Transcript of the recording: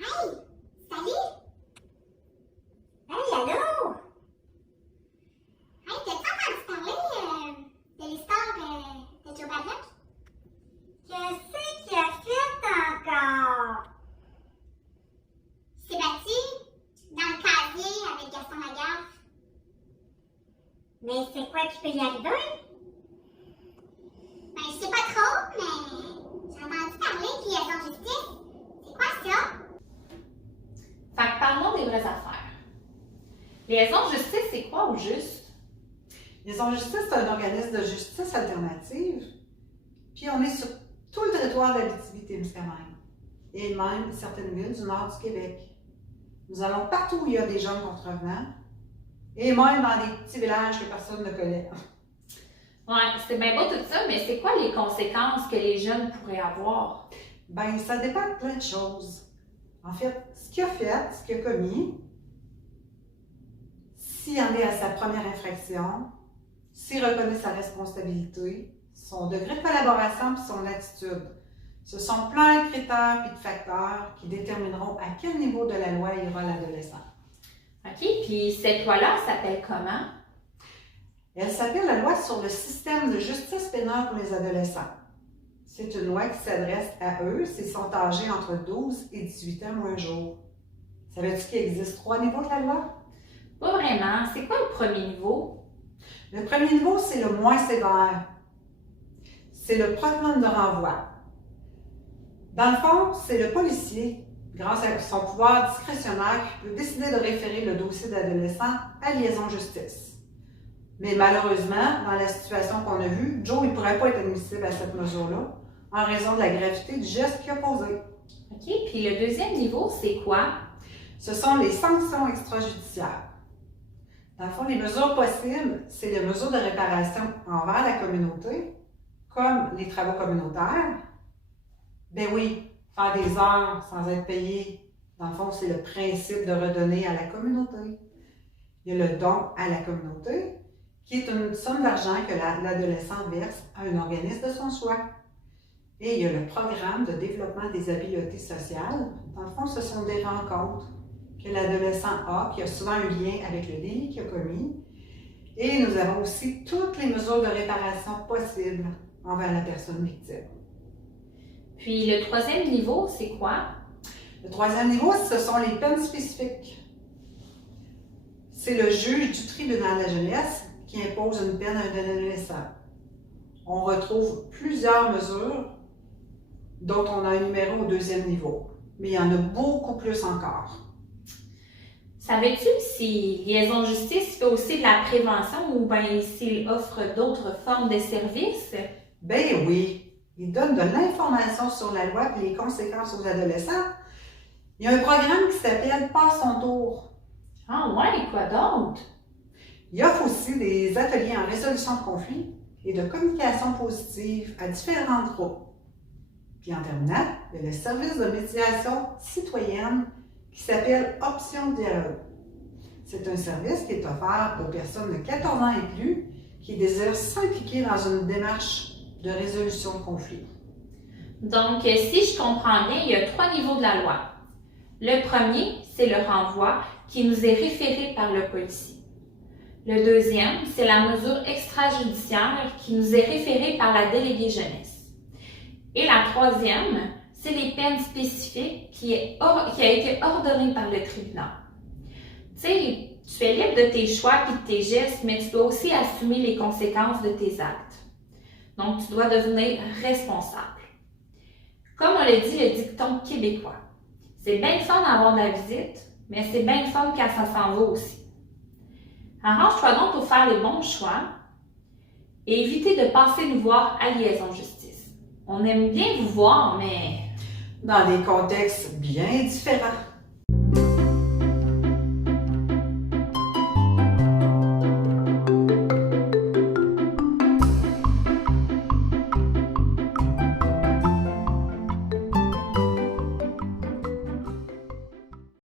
Hey! Salut! Hey, allô! Hey, t'as-tu entendu parler de l'histoire de Joe Biden? Qu'est-ce qu'il a fait encore? Il s'est battu dans le casier avec Gaston Lagaffe. Mais c'est quoi qui peut y arriver? Ben, je sais pas trop, mais j'ai entendu parler qu'il y a en justice. C'est quoi ça? Fait que parlons des vraies affaires. Liaison de justice, c'est quoi au juste? Liaison Justice, c'est un organisme de justice alternative. Puis on est sur tout le territoire de l'Abitibi-Témiscamingue et même certaines villes du nord du Québec. Nous allons partout où il y a des jeunes contrevenants et même dans des petits villages que personne ne connaît. Ouais, c'est bien beau tout ça, mais c'est quoi les conséquences que les jeunes pourraient avoir? Ben, ça dépend de plein de choses. En fait, ce qu'il a fait, ce qu'il a commis, s'il en est à sa première infraction, s'il reconnaît sa responsabilité, son degré de collaboration et son attitude. Ce sont plein de critères et de facteurs qui détermineront à quel niveau de la loi ira l'adolescent. OK, puis cette loi-là s'appelle comment? Elle s'appelle la loi sur le système de justice pénale pour les adolescents. C'est une loi qui s'adresse à eux s'ils sont âgés entre 12 et 18 ans ou un jour. Savais-tu qu'il existe 3 niveaux de la loi? Pas vraiment. C'est quoi le premier niveau? Le premier niveau, c'est le moins sévère. C'est le programme de renvoi. Dans le fond, c'est le policier, grâce à son pouvoir discrétionnaire, qui peut décider de référer le dossier d'adolescent à liaison justice. Mais malheureusement, dans la situation qu'on a vue, Joe ne pourrait pas être admissible à cette mesure-là en raison de la gravité du geste qu'il a posé. OK, puis le deuxième niveau, c'est quoi? Ce sont les sanctions extrajudiciaires. Dans le fond, les mesures possibles, c'est les mesures de réparation envers la communauté, comme les travaux communautaires. Ben oui, faire des heures sans être payé, dans le fond, c'est le principe de redonner à la communauté. Il y a le don à la communauté, qui est une somme d'argent que l'adolescent verse à un organisme de son choix. Et il y a le programme de développement des habiletés sociales. Dans le fond, ce sont des rencontres que l'adolescent a, qui a souvent un lien avec le délit qu'il a commis. Et nous avons aussi toutes les mesures de réparation possibles envers la personne victime. Puis le troisième niveau, c'est quoi? Le troisième niveau, ce sont les peines spécifiques. C'est le juge du tribunal de la jeunesse qui impose une peine à un adolescent. On retrouve plusieurs mesures dont on a énuméré au deuxième niveau, mais il y en a beaucoup plus encore. Savais-tu si Liaison de justice fait aussi de la prévention ou bien s'il offre d'autres formes de services? Ben oui, il donne de l'information sur la loi et les conséquences aux adolescents. Il y a un programme qui s'appelle Passe ton tour. Ah ouais, quoi d'autre? Il offre aussi des ateliers en résolution de conflits et de communication positive à différents groupes. Puis en terminant, il y a le service de médiation citoyenne qui s'appelle Option Dialogue. C'est un service qui est offert aux personnes de 14 ans et plus qui désirent s'impliquer dans une démarche de résolution de conflits. Donc, si je comprends bien, il y a 3 niveaux de la loi. Le premier, c'est le renvoi qui nous est référé par le policier. Le deuxième, c'est la mesure extrajudiciaire qui nous est référée par la déléguée jeunesse. Et la troisième, c'est les peines spécifiques qui a été ordonnée par le tribunal. Tu sais, tu es libre de tes choix et de tes gestes, mais tu dois aussi assumer les conséquences de tes actes. Donc, tu dois devenir responsable. Comme on le dit le dicton québécois, c'est bien le fun d'avoir de la visite, mais c'est bien le fun quand ça s'en va aussi. Arrange-toi donc pour faire les bons choix et éviter de passer nous voir à Liaison Justice. On aime bien vous voir, mais Dans des contextes bien différents.